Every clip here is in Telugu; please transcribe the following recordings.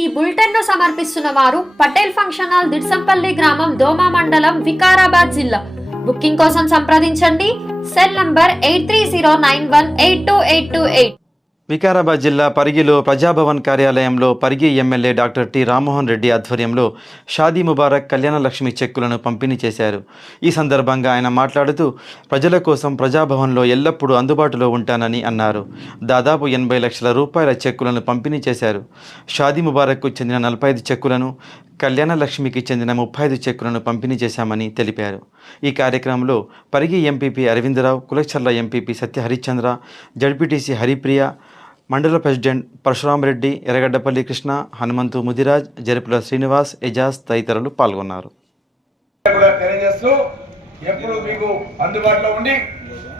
ఈ బులెటిన్ ను సమర్పిస్తున్న వారు పటేల్ ఫంక్షన్ హాల్ దిడ్సంపల్లి గ్రామం దోమ మండలం వికారాబాద్ జిల్లా. బుకింగ్ కోసం సంప్రదించండి. Cell number 8309182828. వికారాబాద్ జిల్లా పరిగిలో ప్రజాభవన్ కార్యాలయంలో Parigi MLA doctor T Rammohan Reddy ఆధ్వర్యంలో షాదీ ముబారక్ కళ్యాణ లక్ష్మి చెక్కులను పంపిణీ చేశారు. ఈ సందర్భంగా ఆయన మాట్లాడుతూ ప్రజల కోసం ప్రజాభవన్లో ఎల్లప్పుడూ అందుబాటులో ఉంటానని అన్నారు. దాదాపు 80 లక్షల రూపాయల చెక్కులను పంపిణీ చేశారు. షాదీ ముబారక్కు చెందిన 45 చెక్కులను, కళ్యాణ లక్ష్మికి చెందిన 35 చెక్కులను పంపిణీ చేశామని తెలిపారు. ఈ కార్యక్రమంలో పరిగి ఎంపీపీ అరవిందరావు, కులచర్ల ఎంపీపీ సత్య హరిశ్చంద్ర, జడ్పీటీసీ హరిప్రియ, మండల ప్రెసిడెంట్ పరశురామరెడ్డి, ఎర్రగడ్డపల్లి కృష్ణ, హనుమంతు ముదిరాజ్, జరుపుల శ్రీనివాస్, ఎజాజ్ తదితరులు పాల్గొన్నారు. ఎప్పుడు మీకు అందుబాటులో ఉండి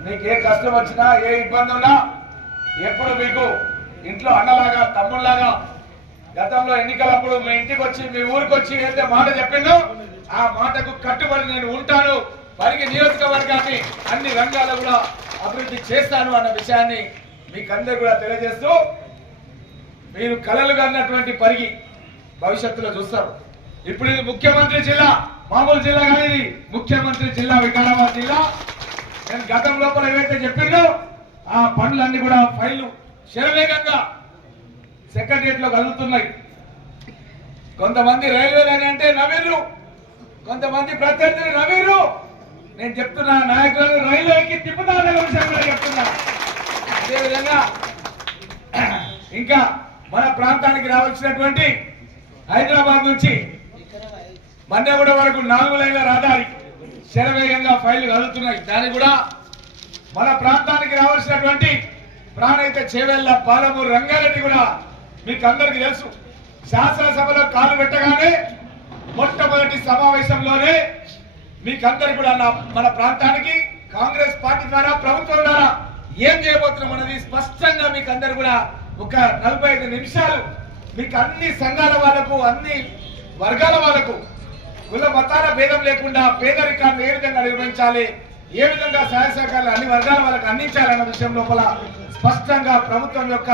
మీకు ఏ కష్టం వచ్చినా ఏ ఇబ్బంది ఉన్నా ఎప్పుడు మీకు ఇంట్లో అన్నలాగా తమ్ముళ్లాగా గతంలో ఎన్నికలప్పుడు మీ ఇంటికి వచ్చి మీ ఊరికి వచ్చి ఏదైతే మాట చెప్పిందో ఆ మాటకు కట్టుబడి నేను ఉంటాను, పరిగి నియోజకవర్గాన్ని అన్ని రంగాల్లో కూడా అభివృద్ధి చేస్తాను అన్న విషయాన్ని మీకు అందరూ కూడా తెలియజేస్తూ మీరు కలలు కన్నటువంటి పరిగి భవిష్యత్తులో చూస్తారు. ఇప్పుడు ఇది ముఖ్యమంత్రి జిల్లా, మామూలు జిల్లా కాదు, ఇది ముఖ్యమంత్రి జిల్లా వికారాబాద్ జిల్లా. నేను గతం లోపల ఏవైతే చెప్పిందో ఆ పనులన్నీ కూడా ఫైళ్లు శరవేగంగా సెక్రటరియట్ లో కదులుతున్నాయి. కొంతమంది రైల్వేలని అంటే నవీరు, కొంతమంది ప్రత్యర్థులు నవీరు. నేను చెప్తున్నా నాయకులను రైలు ఎక్కి తిప్పుతానన్న విషయం కూడా చెప్తున్నా. అదేవిధంగా ఇంకా మన ప్రాంతానికి రావాల్సినటువంటి హైదరాబాద్ నుంచి మన్నెగూడ వరకు 4 లైన్ల రహదారి శరవేగంగా ఫైళ్లు కదులుతున్నాయి. దాన్ని కూడా మన ప్రాంతానికి రావాల్సినటువంటి ప్రాణహిత చేవెళ్ల, పాలమూరు, రంగారెడ్డి కూడా మీకు అందరికీ తెలుసు. శాసనసభలో కాలు పెట్టగానే మొట్టమొదటి సమావేశంలోనే మీకందరికి కూడా మన ప్రాంతానికి కాంగ్రెస్ పార్టీ ద్వారా, ప్రభుత్వం ద్వారా ఏం చేయబోతున్నాం అన్నది స్పష్టంగా మీకు అందరు కూడా ఒక 45 నిమిషాలు మీకు అన్ని సంఘాల వాళ్ళకు, అన్ని వర్గాల వాళ్ళకు, కుల మతాల భేదం లేకుండా పేదరికాన్ని ఏ విధంగా నిర్వహించాలి, ఏ విధంగా సహాయ సహకారాలు అన్ని వర్గాల వాళ్ళకు అందించాలన్న విషయం లోపల స్పష్టంగా ప్రభుత్వం యొక్క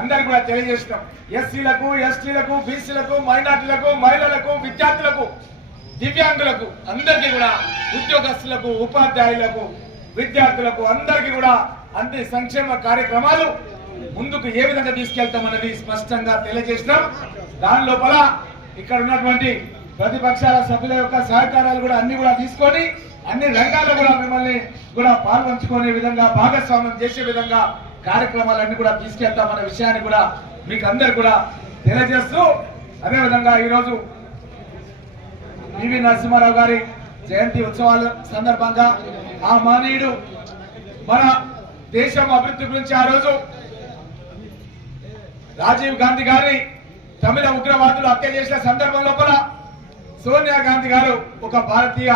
అందరికి కూడా తెలియజేస్తున్నాం. ఎస్సీలకు, ఎస్టీలకు, బీసీలకు, మైనార్టీలకు, మహిళలకు, విద్యార్థులకు, దివ్యాంగులకు అందరికీ కూడా, ఉద్యోగస్తులకు, ఉపాధ్యాయులకు, విద్యార్థులకు అందరికీ కూడా అన్ని సంక్షేమ కార్యక్రమాలు ముందుకు ఏ విధంగా తీసుకెళ్తామన్నది స్పష్టంగా తెలియజేసినాం. దాని లోపల ఇక్కడ ఉన్నటువంటి ప్రతిపక్షాల సభ్యుల యొక్క సహకారాలు కూడా అన్ని కూడా తీసుకొని అన్ని రంగాల్లో కూడా మిమ్మల్ని కూడా పాల్పంచుకునే విధంగా, భాగస్వామ్యం చేసే విధంగా కార్యక్రమాలన్నీ కూడా తీసుకెళ్తామన్న విషయాన్ని కూడా మీకు అందరు కూడా తెలియజేస్తూ, అదేవిధంగా ఈరోజు పివి నరసింహారావు గారి జయంతి ఉత్సవాల సందర్భంగా ఆ మహనీయుడు మన దేశం అభివృద్ధి గురించి ఆ రోజు రాజీవ్ గాంధీ గారిని తమిళ ఉగ్రవాదులు హత్య చేసిన సందర్భం లోపల సోనియా గాంధీ గారు ఒక భారతీయ